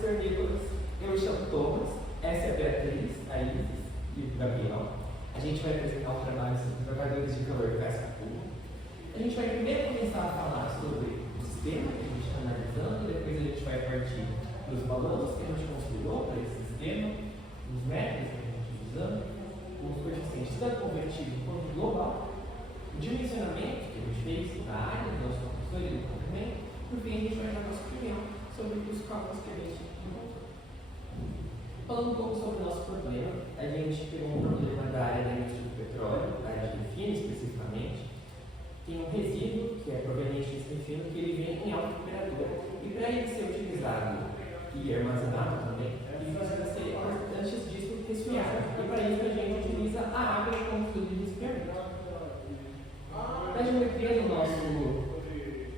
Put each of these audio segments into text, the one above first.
termícolas. Eu me chamo Thomas, essa é a Beatriz, a Isis e o Gabriel. A gente vai apresentar um trabalho sobre trocadores de calor casca-pulga. A gente vai primeiro começar a falar sobre o sistema que a gente está analisando, depois a gente vai partir dos balanços que a gente construiu para esse sistema, os métodos que a gente está usando, os coeficientes tanto convertido quanto global, o dimensionamento que a gente fez da área do nosso professor e do comprimento. Por fim, a gente vai dar nossa opinião sobre os cálculos que a gente encontrou. Falando um pouco sobre o nosso problema, a gente pegou um problema da área da indústria do petróleo, da área de refino especificamente. Tem um resíduo, que é proveniente desse refino, que ele vem em alta temperatura. E para ele ser utilizado e armazenado também, ele precisa ser, antes disso, resfriado. E para isso a gente utiliza a água como fluido de resfriamento. Para a geometria do nosso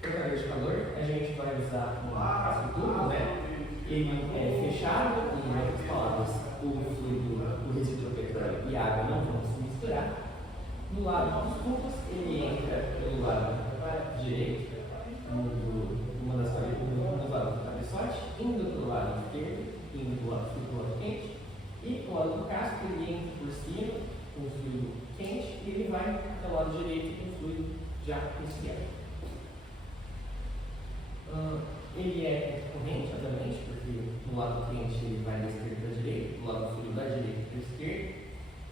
trocador de calor, a gente vai usar um casco tubo, né? Ele é fechado, e, em outras palavras, o fluido, o resíduo do petróleo e a água não vão se misturar. No lado dos tubos, ele entra pelo lado direito, uma das partes do lado do cabeçote, indo pelo lado esquerdo, indo do lado quente, e o lado do casco, ele entra por cima com o fluido quente e ele vai pelo lado direito com o fluido já esfriado. Ele é corrente, obviamente, porque no lado quente ele vai da esquerda para a direita, do lado frio da direita para a esquerda,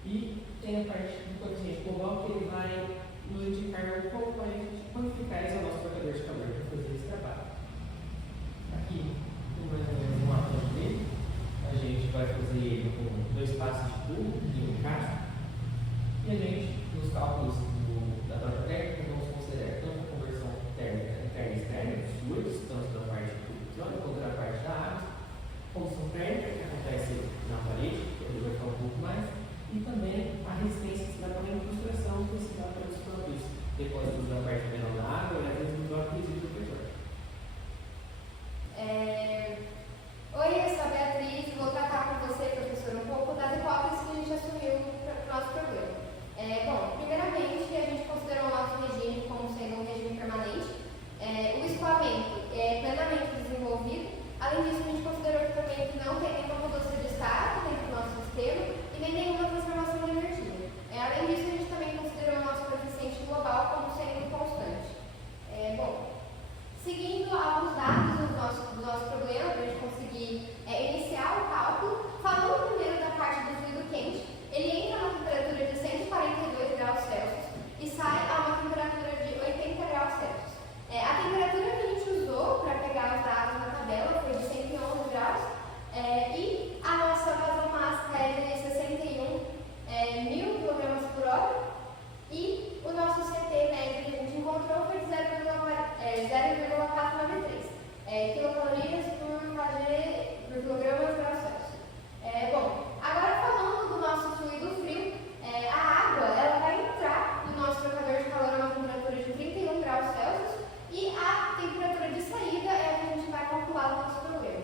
e tem a parte do coeficiente global que ele vai nos indicar quanto eficaz é o nosso trocador de calor para fazer esse trabalho. Aqui, tem mais ou menos uma foto dele, a gente vai fazer ele com 2 passos de tubo e um casco, e a gente, nos cálculos da troca térmica, vamos considerar tanto a conversão térmica interna e externa dos fluidos, tanto da parte do petróleo quanto da parte da água, condução térmica, que acontece na parede, que ele vai falar um pouco mais, e também a resistência que se dá também na frustração que se dá pelos próprios depósitos da parte menor da água e às vezes do próprio resíduo do petróleo. Oi, eu sou a Beatriz, vou tratar com você, professor, um pouco das hipóteses que a gente assumiu para o nosso problema. Bom, primeiramente, a gente considerou o nosso regime como sendo um regime permanente. O escoamento é plenamente desenvolvido. Além disso, a gente considerou que também não tem nenhuma mudança de estado dentro do nosso sistema e nem nenhuma transformação de energia. Além disso, a gente também considerou o nosso coeficiente global como sendo constante. Bom, seguindo alguns dados do nosso problema, para a gente conseguir iniciar o cálculo, falando primeiro da parte do fluido quente, ele entra a uma temperatura de 142 graus Celsius e sai a uma temperatura de 80 graus Celsius. A temperatura que a gente usou para pegar os dados na tabela foi de 111 graus e a nossa vazão máxima é de 61 mil kg por hora e o nosso CT médio que a gente encontrou foi de 0,493 quilocalorias por quilograma graus Celsius. Bom, agora falando do nosso fluido frio, a água ela vai entrar no nosso trocador de calor a uma temperatura de 31 graus Celsius e a temperatura de saída é a que a gente vai calcular no nosso problema.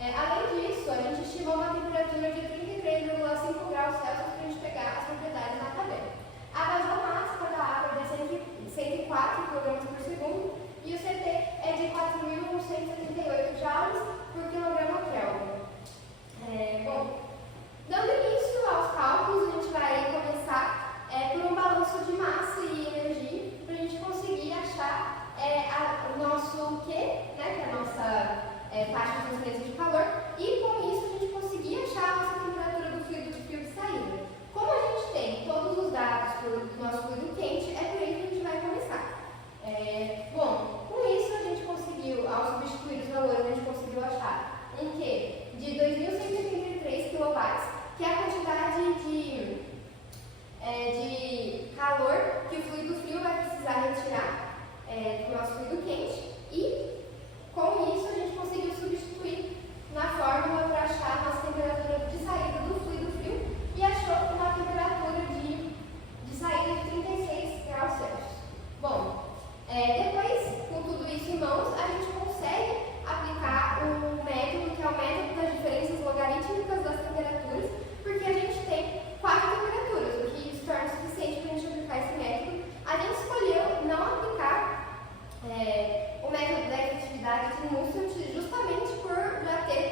Além disso, a gente estimou uma temperatura de 33,5 graus Celsius para a gente pegar as propriedades na tabela. A vazão máxima da água é de 104 kg por segundo e o CT é de 4.178 joules por quilograma Kelvin. Bom, dando início aos cálculos, a gente vai começar por um balanço de massa e energia para a gente conseguir achar o nosso Q, né, que é a nossa taxa de transferência de calor, e com isso a gente conseguir achar a nossa temperatura do fluido de saída. Como a gente tem todos os dados do nosso fluido quente, é por aí que a gente vai começar. Bom, com isso a gente conseguiu, ao substituir os valores, a gente conseguiu achar um Q de 2.183 kW, que é a quantidade de calor que o fluido frio vai precisar retirar do nosso fluido quente, e com isso a gente conseguiu substituir na fórmula para achar a nossa temperatura de saída do fluido frio e achou uma temperatura de saída de 36 graus Celsius. Bom, depois, com tudo isso em mãos, a gente consegue aplicar um método que é o método das diferenças logarítmicas das temperaturas, porque a gente tem 4 temperaturas, o que se torna suficiente para a gente aplicar esse método. A gente escolheu não aplicar o método da efetividade de Nusselt justamente por já ter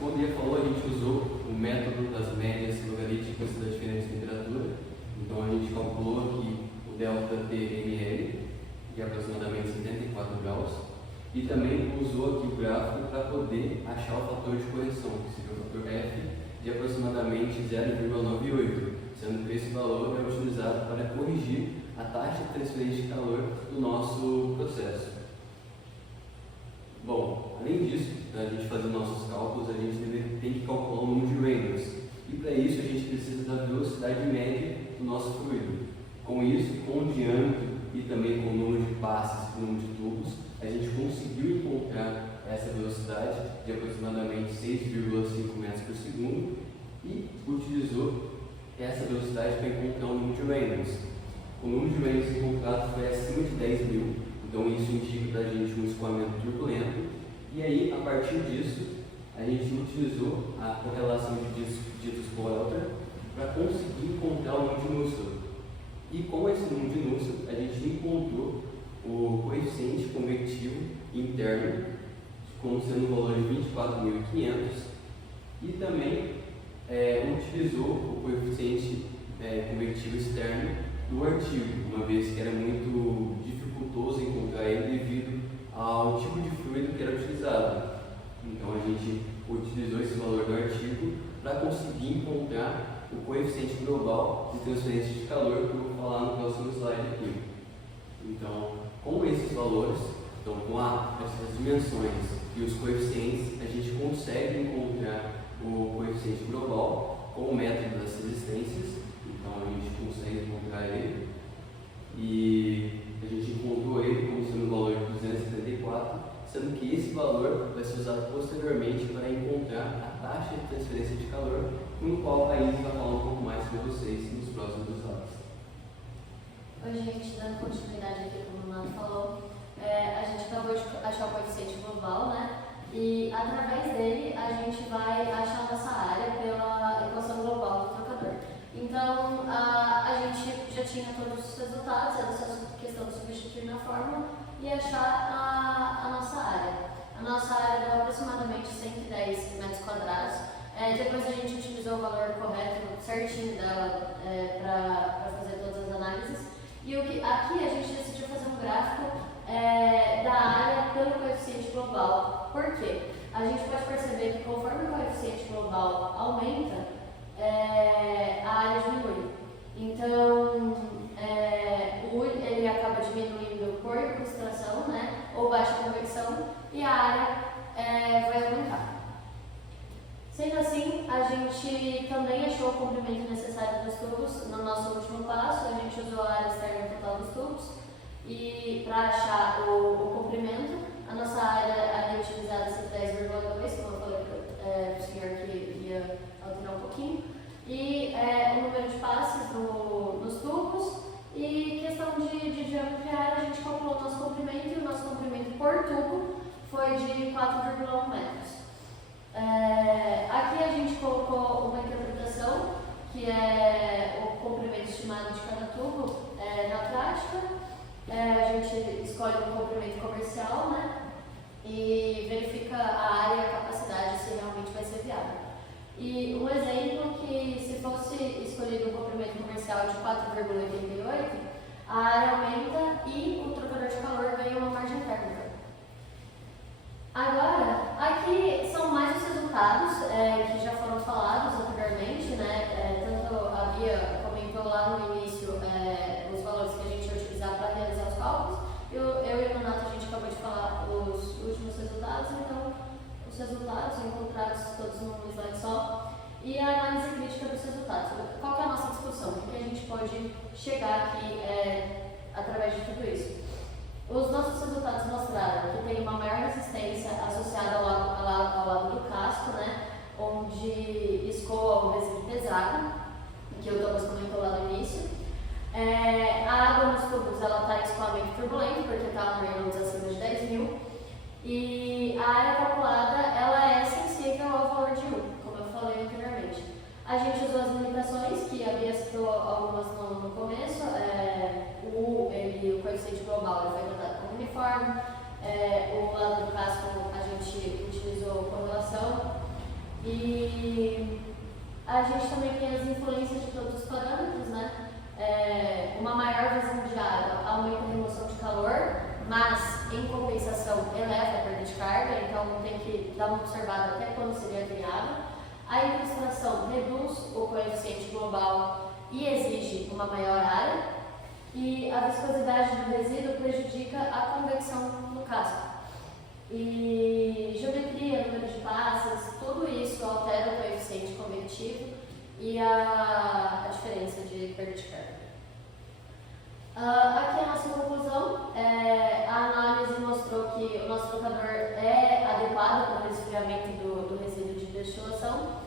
como o Bia falou, a gente usou o método das médias logarítmicas da diferença de temperatura. Então a gente calculou aqui o delta TML de aproximadamente 74 graus e também usou aqui o gráfico para poder achar o fator de correção, que seria o fator F de aproximadamente 0,98, sendo que esse valor é utilizado para corrigir a taxa de transferência de calor do nosso processo. Bom, além disso, para a gente fazer nossos cálculos, a gente tem que calcular o número de Reynolds. E para isso a gente precisa da velocidade média do nosso fluido. Com isso, com o diâmetro e também com o número de passes e o número de tubos, a gente conseguiu encontrar essa velocidade de aproximadamente 6,5 metros por segundo e utilizou essa velocidade para encontrar o número de Reynolds. O número de Reynolds encontrado foi acima de 10.000, então isso indica para a gente um escoamento turbulento. E aí, a partir disso, a gente utilizou a correlação de ditos Coelter para conseguir encontrar o número de Nusselt. E com esse número de Nusselt, a gente encontrou o coeficiente convectivo interno como sendo um valor de 24.500 e também utilizou o coeficiente convectivo externo do artigo, uma vez que era muito dificultoso encontrar ele devido ao tipo de fluido que era utilizado. Então a gente utilizou esse valor do artigo para conseguir encontrar o coeficiente global de transferência de calor, que eu vou falar no próximo slide aqui. Então, com esses valores, então com essas dimensões e os coeficientes, a gente consegue encontrar o coeficiente global com o método das resistências. Então a gente consegue encontrar ele e a gente encontrou ele como sendo um valor de 274, sendo que esse valor vai ser usado posteriormente para encontrar a taxa de transferência de calor, no qual a Isis vai falar um pouco mais para vocês nos próximos slides. Oi, gente, dando continuidade aqui, como o Nato falou, a gente acabou de achar o coeficiente global, né? E através dele a gente vai achar a nossa área pela equação global do trocador. Então, a gente já tinha todos os resultados, era só questão de substituir na fórmula e achar a nossa área. A nossa área deu aproximadamente 110 metros quadrados. Depois a gente utilizou o valor correto, certinho dela, para fazer todas as análises. E aqui a gente decidiu fazer um gráfico da área pelo coeficiente global. Por quê? A gente pode perceber que conforme o coeficiente global aumenta, a área diminui. Então, ele acaba diminuindo por concentração, né, ou baixa convecção, e a área vai aumentar. Sendo assim, a gente também achou o comprimento necessário dos tubos no nosso último passo. A gente usou a área externa total dos tubos e para achar o comprimento, a nossa área havia utilizado esse 10,2, como eu falei para o senhor que ia alterar um pouquinho, e o número de passes nos tubos e questão de diâmetro de área. A gente calculou o nosso comprimento e o nosso comprimento por tubo foi de 4,1 metros. Aqui a gente colocou uma interpretação, que é o comprimento estimado de cada tubo na prática. A gente escolhe um comprimento comercial, né, e verifica a área e a capacidade se realmente vai ser viável. E um exemplo que, se fosse escolhido um comprimento comercial de 4,88, a área aumenta e o trocador de calor ganha uma margem térmica. Agora, aqui são mais os resultados que já foram falados anteriormente, né? Tanto a Bia comentou lá no início os valores que a gente ia utilizar para realizar os cálculos. Eu e o Renato, a gente acabou de falar os últimos resultados, então os resultados encontrados todos num slide só e a análise crítica dos resultados. Qual que é a nossa discussão? O que a gente pode chegar aqui através de tudo isso? Os nossos resultados mostraram que tem uma maior resistência associada ao lado do casco, né, onde escoa o resíduo pesado, que o Thomas comentou lá no início. A água nos tubos está em escoamento turbulento, porque está no Reynolds acima de 10.000. E a área calculada ela é sensível ao valor de U, como eu falei anteriormente. A gente usou as limitações, que a Bia citou algumas no começo. O coeficiente global ele foi tratado como uniforme. O lado do casco a gente utilizou correlação. E a gente também tem as influências de todos os parâmetros, né? Uma maior vazão de água aumenta a remoção de calor, mas em compensação eleva a perda de carga, então tem que dar uma observada até quando seria viável. A incrustação reduz o coeficiente global e exige uma maior área, e a viscosidade do resíduo prejudica a convecção no casco. E geometria, número de passas, tudo isso altera o coeficiente convectivo e a diferença de perda de carga. Aqui a nossa conclusão, a análise mostrou que o nosso trocador é adequado para o resfriamento do resíduo de destilação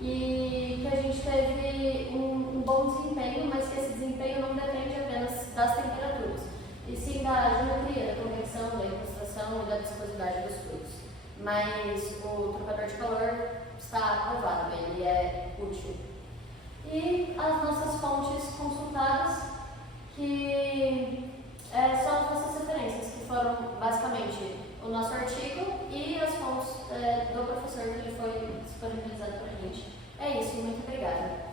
e que a gente teve um bom desempenho, mas que esse desempenho não depende apenas das temperaturas, e sim da geometria, da convecção, da incrustação e da viscosidade dos fluidos. Mas o trocador de calor está aprovado, ele é útil. E as nossas fontes consultadas, que são as nossas referências, que foram basicamente o nosso artigo e as fontes do professor que ele foi disponibilizado para a gente. É isso, muito obrigada.